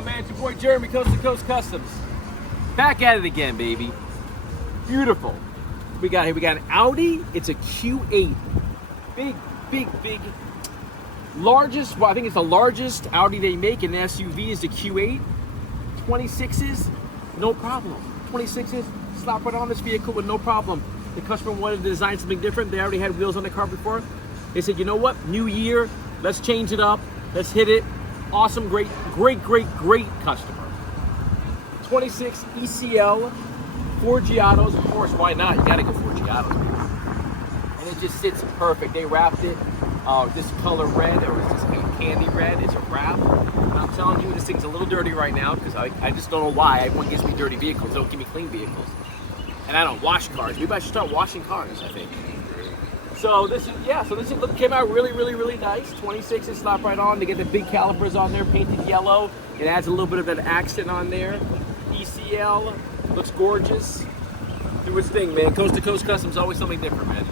on, man? It's your boy Jeremy, Coast to Coast Customs. Back at it again, baby. Beautiful. We got here, we got an Audi. It's a Q8. Big. Largest, well, I think it's the largest Audi they make in SUV is the Q8. 26s, no problem. 26s, slap right on this vehicle with no problem. The customer wanted to design something different. They already had wheels on the car before. They said, you know what? New year, let's change it up. Let's hit it. Awesome, great customer. 26 ECL Forgiatos, of course, why not? You gotta go Forgiatos, baby. And it just sits perfect. They wrapped it this color red, or is this candy red? It's a wrap. And I'm telling you, this thing's a little dirty right now because I just don't know why. Everyone gives me dirty vehicles, don't give me clean vehicles. And I don't wash cars. Maybe I should start washing cars, I think. So this came out really nice. 26 is slapped right on. They get the big calipers on there, painted yellow. It adds a little bit of an accent on there. ECL looks gorgeous. Do its thing, man. Coast to Coast Customs, always something different, man.